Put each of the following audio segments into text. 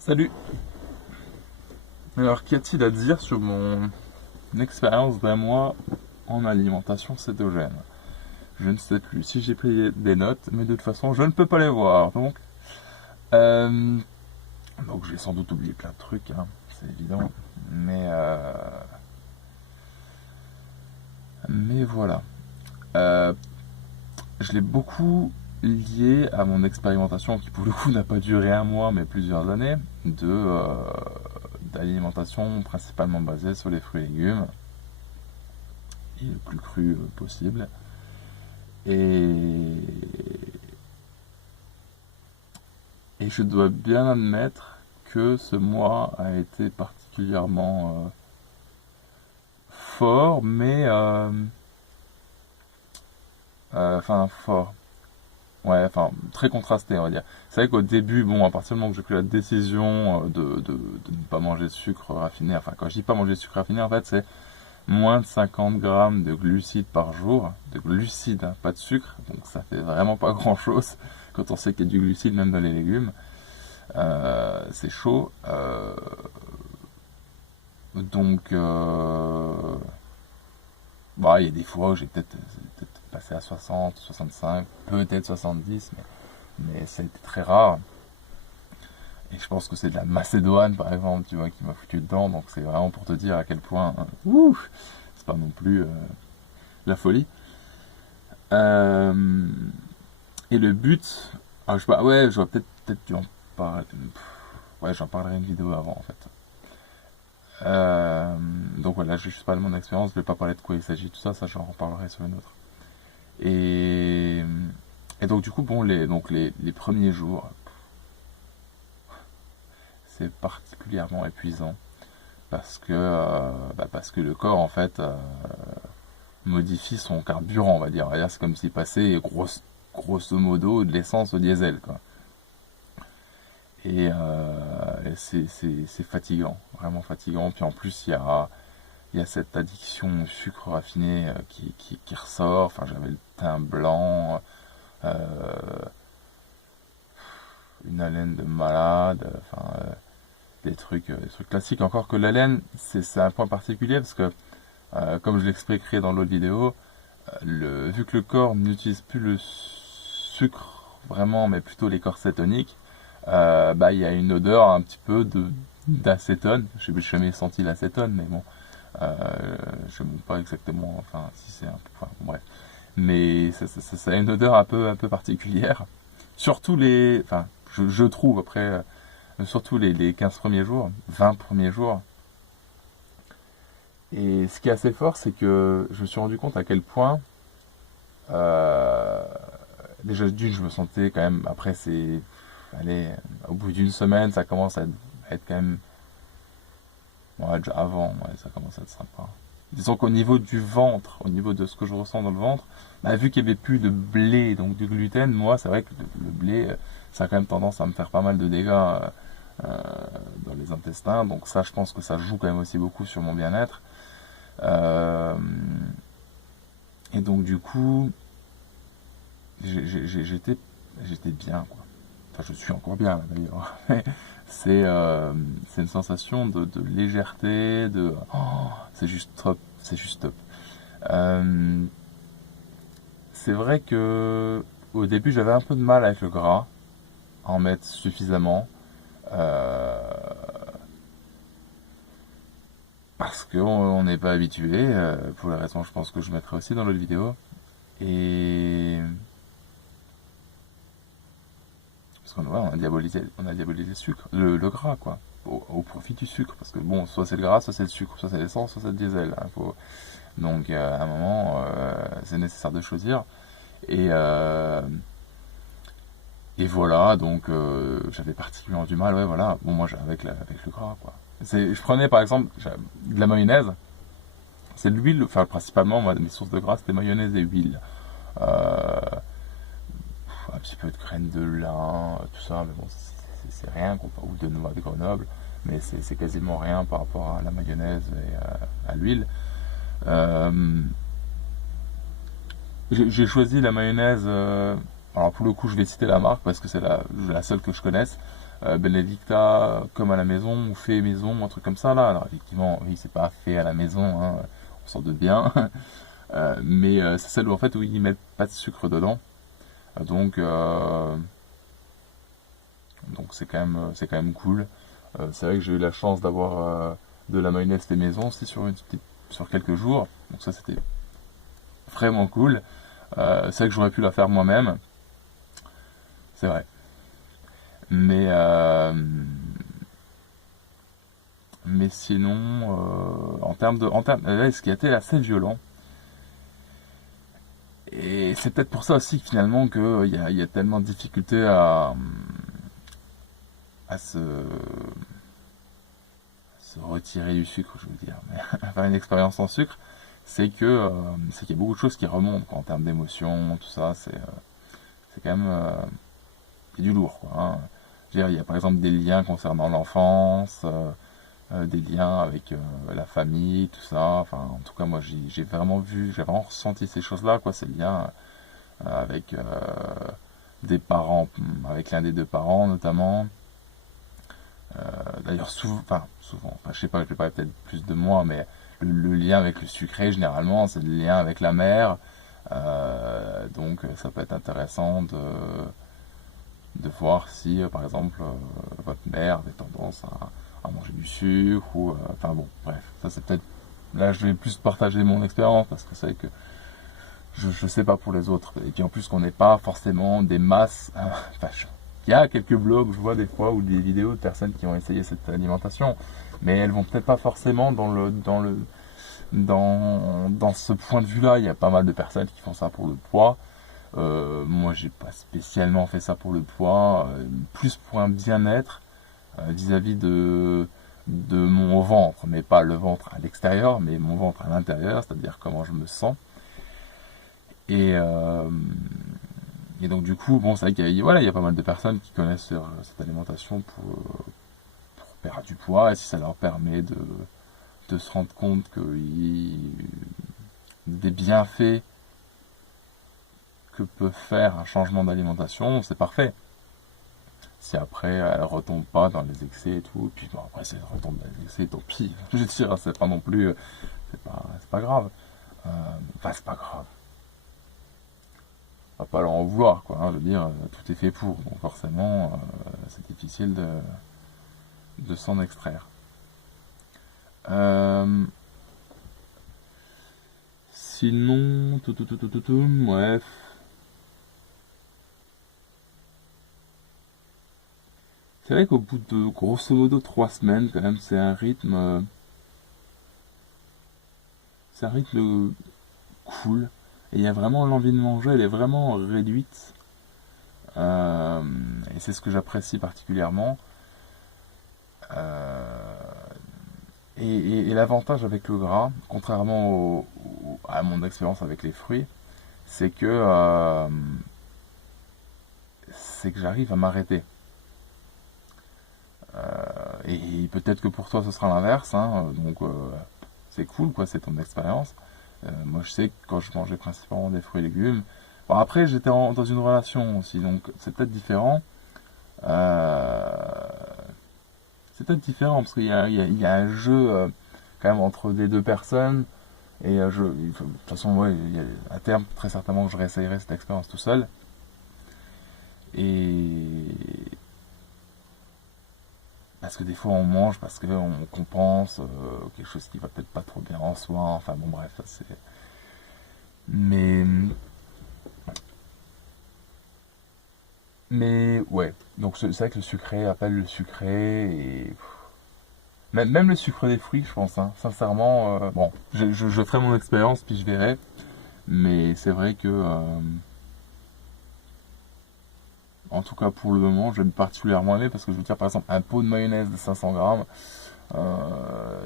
Salut. Alors, qu'y a-t-il à dire sur mon expérience d'un mois en alimentation cétogène? Je ne sais plus si j'ai pris des notes, mais de toute façon, je ne peux pas les voir. Euh, donc j'ai sans doute oublié plein de trucs, hein, c'est évident. Mais, euh, mais voilà. Euh, je l'ai beaucoup lié à mon expérimentation qui, pour le coup, n'a pas duré un mois, mais plusieurs années, d'alimentation principalement basée sur les fruits et légumes et le plus cru possible. Et, et je dois bien admettre que ce mois a été particulièrement fort, enfin fort. Ouais, enfin très contrasté, on va dire. C'est vrai qu'au début, bon, à partir du moment où j'ai pris la décision de ne pas manger de sucre raffiné, enfin quand je dis pas manger de sucre raffiné, en fait, c'est moins de 50 grammes de glucides par jour, de glucides, hein, pas de sucre, donc ça fait vraiment pas grand chose quand on sait qu'il y a du glucide même dans les légumes. C'est chaud. Donc, bah, il y a des fois où j'ai peut-être passé à 60, 65, peut-être 70, mais ça a été très rare. Et je pense que c'est de la Macédoine, par exemple, tu vois, qui m'a foutu dedans. Donc c'est vraiment pour te dire à quel point, ouh, c'est pas non plus la folie. Euh, et le but, ah, je sais pas, ouais, j'aurais peut-être dû en parler. Ouais, j'en parlerai une vidéo avant, en fait. Euh, donc voilà, je ne sais pas de mon expérience, je ne vais pas parler de quoi il s'agit, tout ça, ça j'en reparlerai sur une autre. Et, et donc du coup, bon, les premiers jours, c'est particulièrement épuisant parce que le corps en fait modifie son carburant, on va dire. C'est comme s'il passait grosso modo de l'essence au diesel, quoi. Et c'est fatigant, vraiment fatigant. Puis en plus, il y a cette addiction au sucre raffiné qui ressort. Enfin, j'avais le teint blanc, euh, une haleine de malade, des trucs classiques. Encore que l'haleine, c'est un point particulier parce que, comme je l'expliquerai dans l'autre vidéo, vu que le corps n'utilise plus le sucre vraiment, mais plutôt les corps cétoniques, bah, il y a une odeur un petit peu d'acétone. Je n'ai jamais senti l'acétone, mais bon, euh, je ne sais pas exactement, enfin, si c'est un peu, enfin, bon, bref. Mais ça a une odeur un peu particulière. Surtout enfin, je trouve après, surtout les 15 premiers jours, 20 premiers jours. Et ce qui est assez fort, c'est que je me suis rendu compte à quel point, euh, déjà d'une, je me sentais quand même, après allez, au bout d'une semaine, ça commence à être quand même, ouais, déjà avant, ouais, ça commence à être sympa. Disons qu'au niveau du ventre, au niveau de ce que je ressens dans le ventre, bah, vu qu'il n'y avait plus de blé, donc du gluten, moi, c'est vrai que le blé, ça a quand même tendance à me faire pas mal de dégâts dans les intestins. Donc ça, je pense que ça joue quand même aussi beaucoup sur mon bien-être. Euh, et donc du coup, j'étais bien, quoi. Enfin, je suis encore bien, d'ailleurs. C'est une sensation de légèreté, c'est juste top, c'est juste top. Euh, c'est vrai que au début, j'avais un peu de mal avec le gras, à en mettre suffisamment, euh, parce qu'on n'est pas habitué, pour les raisons, je pense que je mettrai aussi dans l'autre vidéo. Et parce qu'on ouais, on a diabolisé le sucre, le gras, quoi, au profit du sucre. Parce que bon, soit c'est le gras, soit c'est le sucre, soit c'est l'essence, soit c'est le diesel, hein, donc à un moment, c'est nécessaire de choisir. Et, euh, et voilà, donc j'avais particulièrement du mal, ouais, voilà. Bon, moi, avec le gras, quoi. Je prenais par exemple de la mayonnaise, c'est de l'huile, enfin principalement, moi, mes sources de gras, c'était mayonnaise et huile. Euh, un petit peu de graines de lin, tout ça, mais bon, c'est rien, ou de noix de Grenoble, mais c'est quasiment rien par rapport à la mayonnaise et à l'huile. Euh, j'ai choisi la mayonnaise, alors pour le coup, je vais citer la marque parce que c'est la seule que je connaisse. Benedicta comme à la maison, ou fait maison, un truc comme ça là. Alors effectivement, oui, c'est pas fait à la maison, hein, on s'en doute bien. Mais c'est celle où en fait où ils mettent pas de sucre dedans. Donc donc c'est quand même cool. C'est vrai que j'ai eu la chance d'avoir de la mayonnaise fait maison aussi sur quelques jours. Donc ça c'était vraiment cool. C'est vrai que j'aurais pu la faire moi-même, c'est vrai. Mais mais sinon, là, ce qui a été assez violent. Et c'est peut-être pour ça aussi que finalement il y a tellement de difficultés à se retirer du sucre, je veux dire, mais à faire une expérience sans sucre, c'est qu'il y a beaucoup de choses qui remontent quoi, en termes d'émotions, tout ça, c'est quand même c'est du lourd, quoi, hein. Je veux dire, il y a par exemple des liens concernant l'enfance, des liens avec la famille, tout ça. Enfin, en tout cas, moi, j'ai vraiment ressenti ces choses-là, quoi, ces liens avec des parents, avec l'un des deux parents notamment. D'ailleurs, souvent, enfin, je sais pas, je vais parler peut-être plus de moi, mais le lien avec le sucré, généralement, c'est le lien avec la mère. Donc, ça peut être intéressant de voir si, par exemple, votre mère avait tendance à manger du sucre, ou, enfin bon, bref, ça c'est peut-être, là je vais plus partager mon expérience, parce que c'est vrai que je sais pas pour les autres, et puis en plus qu'on n'est pas forcément des masses, enfin, il y a quelques blogs, je vois des fois, ou des vidéos de personnes qui ont essayé cette alimentation, mais elles vont peut-être pas forcément dans ce point de vue-là. Il y a pas mal de personnes qui font ça pour le poids. Moi, j'ai pas spécialement fait ça pour le poids, plus pour un bien-être vis-à-vis de mon ventre, mais pas le ventre à l'extérieur, mais mon ventre à l'intérieur, c'est-à-dire comment je me sens. Et, euh, et donc du coup, bon, c'est vrai qu'il y a pas mal de personnes qui connaissent cette alimentation pour perdre du poids, et si ça leur permet de se rendre compte des bienfaits que peut faire un changement d'alimentation, c'est parfait. Si après elle retombe pas dans les excès et tout, et puis bon, après si elle retombe dans les excès, tant pis. Je veux dire, c'est pas non plus, c'est pas grave. Enfin, c'est pas grave. On va pas leur en vouloir, quoi, hein. Je veux dire, tout est fait pour, donc forcément, c'est difficile de s'en extraire. Euh, Sinon, bref. C'est vrai qu'au bout de grosso modo 3 semaines, quand même, c'est un rythme cool. Et il y a vraiment l'envie de manger, elle est vraiment réduite. Euh, et c'est ce que j'apprécie particulièrement. Euh, et l'avantage avec le gras, contrairement à mon expérience avec les fruits, c'est c'est que j'arrive à m'arrêter. Et peut-être que pour toi ce sera l'inverse, hein, donc c'est cool, quoi, c'est ton expérience. Moi je sais que quand je mangeais principalement des fruits et légumes, bon, après j'étais dans une relation aussi, donc euh, c'est peut-être différent parce qu'il y a un jeu quand même entre les deux personnes. Et de toute façon, ouais, à terme, très certainement que je réessayerai cette expérience tout seul. Et parce que des fois on mange parce qu'on compense quelque chose qui va peut-être pas trop bien en soi. Enfin bon, bref, ça, c'est. Mais mais ouais. Donc c'est vrai que le sucré appelle le sucré, et même le sucre des fruits, je pense, hein, sincèrement. Bon, je ferai mon expérience puis je verrai. Mais c'est vrai que en tout cas pour le moment, j'aime particulièrement aimer, parce que je veux dire, par exemple, un pot de mayonnaise de 500 grammes,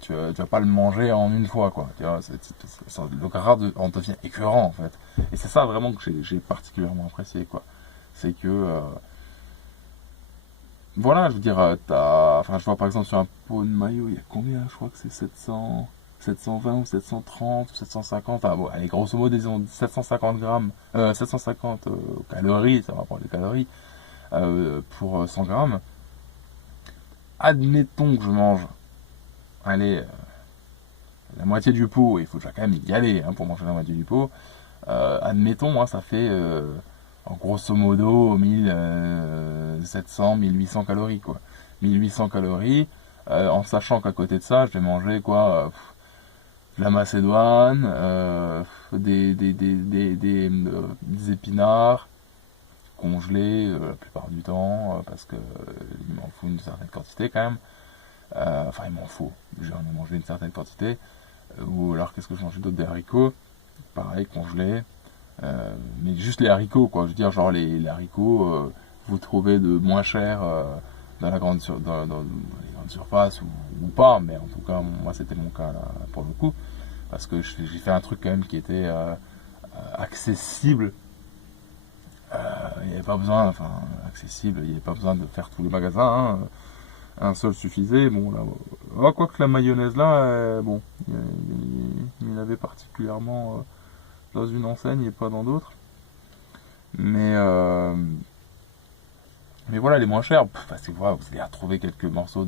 tu vas pas le manger en une fois, quoi. Tu vois, le gras en devient écœurant, en fait. Et c'est ça vraiment que j'ai particulièrement apprécié, quoi. C'est que, voilà, je veux dire, enfin, je vois par exemple sur un pot de mayo, il y a combien? Je crois que c'est 720 ou 730 ou 750, enfin bon, allez, grosso modo, disons 750 grammes, 750 calories, ça va prendre des calories, pour 100 grammes. admettons que je mange, allez, la moitié du pot, il faut déjà quand même y aller hein, pour manger la moitié du pot. Admettons, hein, ça fait en grosso modo 1700, 1800 calories quoi. 1800 calories, en sachant qu'à côté de ça, je vais manger quoi de la macédoine, des épinards congelés la plupart du temps, parce que il m'en faut une certaine quantité quand même. Enfin, il m'en faut. J'en ai mangé une certaine quantité. Ou alors, qu'est-ce que je mangeais d'autre? Des haricots, pareil, congelés. Mais juste les haricots, quoi. Je veux dire, genre les haricots, vous trouvez de moins cher dans la dans les grandes surfaces ou pas, mais en tout cas, moi, c'était mon cas là, pour le coup. Parce que j'ai fait un truc quand même qui était accessible. Il n'y avait pas besoin, enfin, accessible, il n'y avait pas besoin de faire tous les magasins. Hein. Un seul suffisait. Bon, là, quoique la mayonnaise là, bon, il y en avait particulièrement dans une enseigne et pas dans d'autres. Mais, euh, mais voilà, les moins chers, parce que voilà, vous allez retrouver quelques morceaux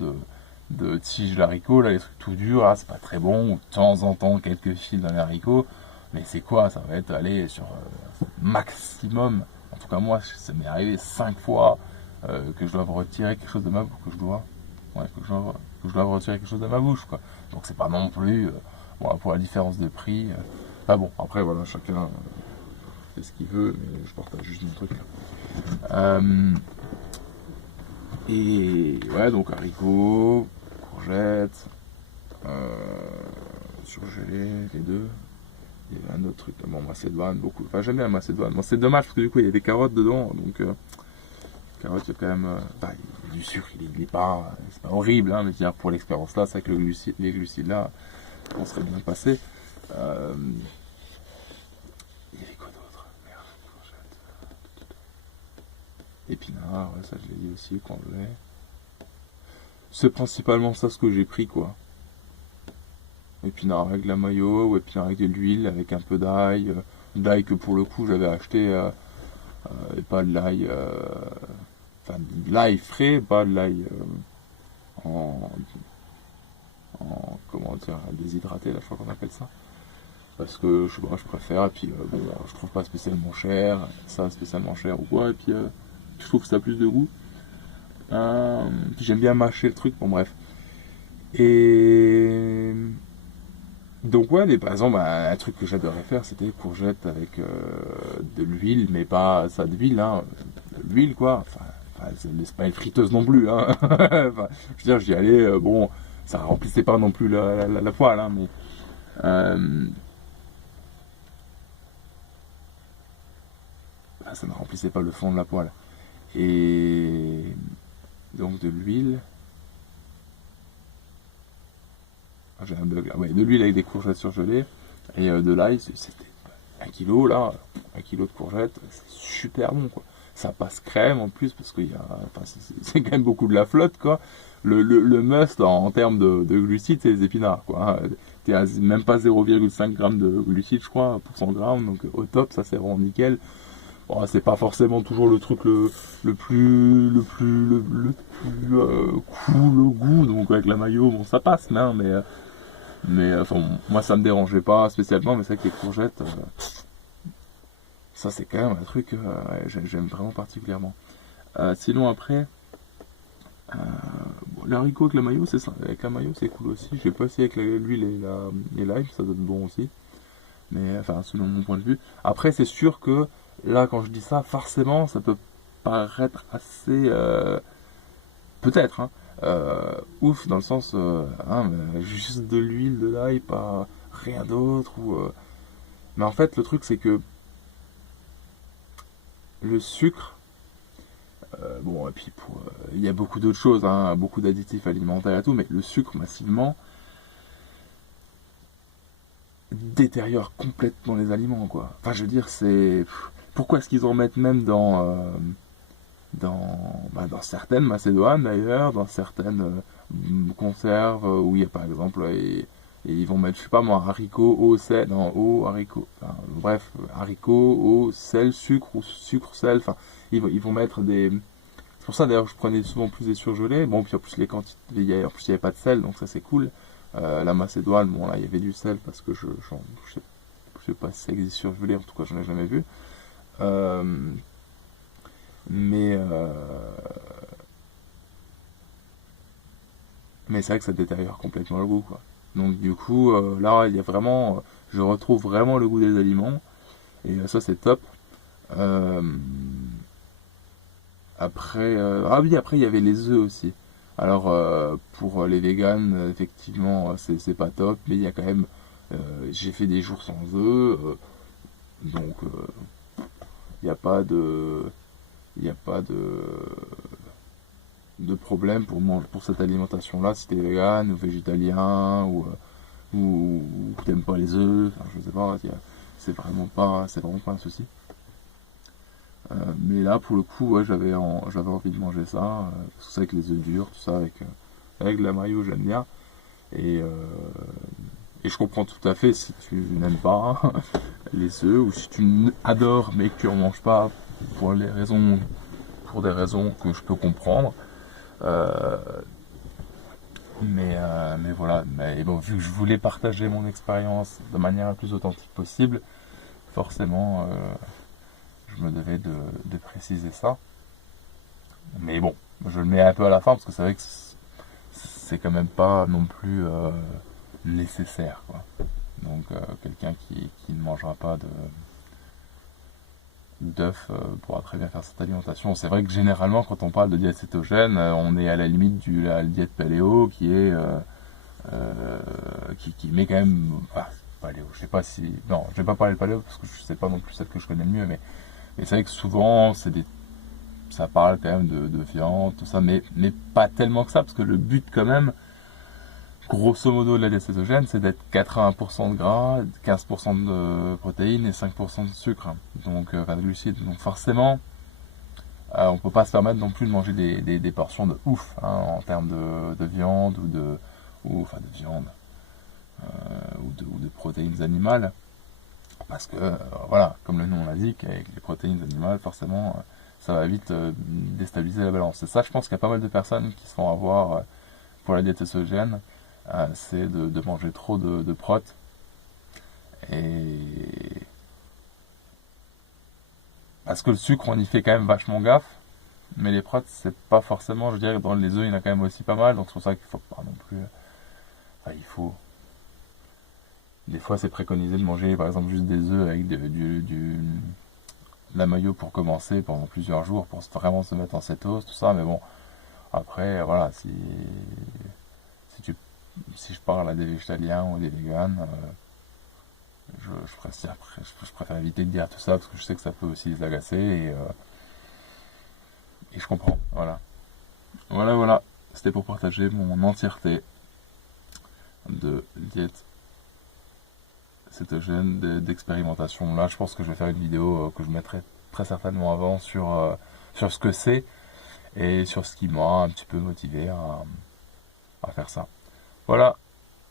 de tiges d'haricots, là, les trucs tout durs, là, c'est pas très bon. Ou de temps en temps, quelques fils d'un haricot. Mais c'est quoi? Ça va être aller sur maximum. En tout cas, moi, ça m'est arrivé 5 fois que je dois retirer quelque chose de ma bouche, que je dois retirer quelque chose de ma bouche, quoi. Donc c'est pas non plus, bon, pour la différence de prix. Enfin bon, après voilà, chacun fait ce qu'il veut, mais je partage juste mon truc. Et ouais, donc haricots, courgettes, surgelés, les deux. Il y avait un autre truc, bon, macédoine, beaucoup. Enfin, j'aime bien la macédoine. Bon, c'est dommage parce que du coup, il y a des carottes dedans, donc carottes, il y a quand même bah, il y a du sucre, il est pas, c'est pas horrible, hein, mais dire, pour l'expérience là, c'est que les glucides là, on serait bien passé. Il y avait quoi d'autre? Merde, courgette. Épinards, ouais, ça je l'ai dit aussi, congelé. C'est principalement ça ce que j'ai pris, quoi. Épinards avec de la mayo, ou épinards avec de l'huile, avec un peu d'ail. D'ail que pour le coup j'avais acheté, et pas de l'ail. Enfin, de l'ail frais, pas de l'ail en, comment dire, déshydraté, là, je crois qu'on appelle ça. Parce que je sais pas, je préfère, et puis bon, je trouve pas spécialement cher, ça spécialement cher ou quoi, et puis je trouve que ça a plus de goût. J'aime bien mâcher le truc, bon bref. Et donc ouais, mais par exemple, un truc que j'adorais faire, c'était des courgettes avec de l'huile, mais pas ça de l'huile, hein, de l'huile quoi. Enfin, c'est pas une friteuse non plus, hein. Enfin, je veux dire, j'y allais, bon, ça remplissait pas non plus la poêle, hein, mais ça ne remplissait pas le fond de la poêle. Et donc de l'huile. J'ai un bug là. Ouais, de l'huile avec des courgettes surgelées et de l'ail, c'était 1 kilo là, 1 kilo de courgettes, c'est super bon quoi. Ça passe crème en plus parce qu'il y a, enfin, c'est quand même beaucoup de la flotte quoi. Le must en termes de glucides, c'est les épinards quoi. Hein. T'es à même pas 0,5 g de glucides je crois pour 100 grammes, donc au top, ça c'est vraiment nickel. Bon, c'est pas forcément toujours le truc le plus cool au goût, donc avec la mayo bon ça passe hein, mais enfin, moi ça me dérangeait pas spécialement, mais c'est vrai que les courgettes, ça c'est quand même un truc ouais, j'aime vraiment particulièrement. Sinon après, bon, les haricots avec la mayo, c'est ça. Avec la mayo c'est cool aussi. Je l'ai pas essayé avec l'huile et l'ail, ça donne bon aussi. Mais enfin, selon mon point de vue. Après, c'est sûr que là, quand je dis ça, forcément, ça peut paraître assez, peut-être, hein, ouf dans le sens, hein, mais juste de l'huile, de l'ail, pas rien d'autre. Mais en fait, le truc, c'est que le sucre, bon, et puis il y a beaucoup d'autres choses, hein, beaucoup d'additifs alimentaires et tout, mais le sucre massivement détériore complètement les aliments, quoi. Enfin, je veux dire, c'est. Pourquoi est-ce qu'ils en mettent même dans certaines macédoines d'ailleurs, dans certaines conserves où il y a par exemple, et ils vont mettre, je sais pas moi, haricots, eau, sel, non, eau, haricots, enfin, bref, haricots, eau, sel, sucre ou sucre, sel, enfin, ils vont mettre C'est pour ça d'ailleurs que je prenais souvent plus des surgelés. Bon, puis en plus les quantités, en plus il n'y avait pas de sel, donc ça c'est cool. La Macédoine, bon là il y avait du sel parce que je sais pas si ça existe surgelé, en tout cas j'en ai jamais vu. Euh, mais euh, mais c'est vrai que ça détériore complètement le goût, quoi. Donc du coup, là il y a vraiment, je retrouve vraiment le goût des aliments, et ça c'est top. Euh, ah oui, après il y avait les œufs aussi. Alors pour les véganes, effectivement, c'est pas top, mais il y a quand même, j'ai fait des jours sans œufs, donc il n'y a pas de, il n'y a pas de problème pour cette alimentation-là, si t'es vegan ou végétalien ou que t'aimes pas les œufs, enfin, je sais pas, c'est vraiment pas un souci. Mais là, pour le coup, ouais, j'avais envie de manger ça, parce que c'est avec les œufs durs, tout ça, avec de la mayo, j'aime bien. Et, euh, et je comprends tout à fait si tu n'aimes pas les œufs, ou si tu adores mais que tu en manges pas pour des raisons que je peux comprendre. Euh, mais voilà, mais bon, vu que je voulais partager mon expérience de manière la plus authentique possible, forcément, je me devais de préciser ça. Mais bon, je le mets un peu à la fin parce que c'est vrai que c'est quand même pas non plus nécessaire, quoi. Donc quelqu'un qui ne mangera pas d'œufs pourra très bien faire cette alimentation. C'est vrai que généralement quand on parle de diète cétogène, on est à la limite de la diète paléo qui met quand même... Ah, paléo, je sais pas si... Non, je vais pas parler de paléo parce que je sais pas non plus celle que je connais le mieux, mais c'est vrai que souvent ça parle quand même de viande, tout ça, mais pas tellement que ça, parce que le but quand même, grosso modo de la diète cétogène, c'est d'être 80% de gras, 15% de protéines et 5% de sucre, donc enfin de glucides. Donc forcément, on peut pas se permettre non plus de manger des portions de ouf en termes de viande enfin de viande ou de protéines animales, parce que voilà, comme le nom l'indique, avec les protéines animales, forcément, ça va vite déstabiliser la balance. Et ça, je pense qu'il y a pas mal de personnes qui se font avoir pour la diète cétogène, c'est de manger trop de prot. Et parce que le sucre, on y fait quand même vachement gaffe, mais les protes, c'est pas forcément, je dirais, dans les œufs, il y en a quand même aussi pas mal, donc c'est pour ça qu'il faut pas non plus. Enfin, il faut. Des fois, c'est préconisé de manger, par exemple, juste des œufs avec de la mayo pour commencer pendant plusieurs jours, pour vraiment se mettre en cétose, tout ça, mais bon, après, voilà, si, tu, si je parle à des végétaliens ou des véganes, je préfère éviter de dire tout ça parce que je sais que ça peut aussi les agacer et je comprends. Voilà. Voilà. C'était pour partager mon entièreté de diète cétogène, d'expérimentation. Là, je pense que je vais faire une vidéo que je mettrai très certainement avant sur ce que c'est et sur ce qui m'a un petit peu motivé à faire ça. Voilà,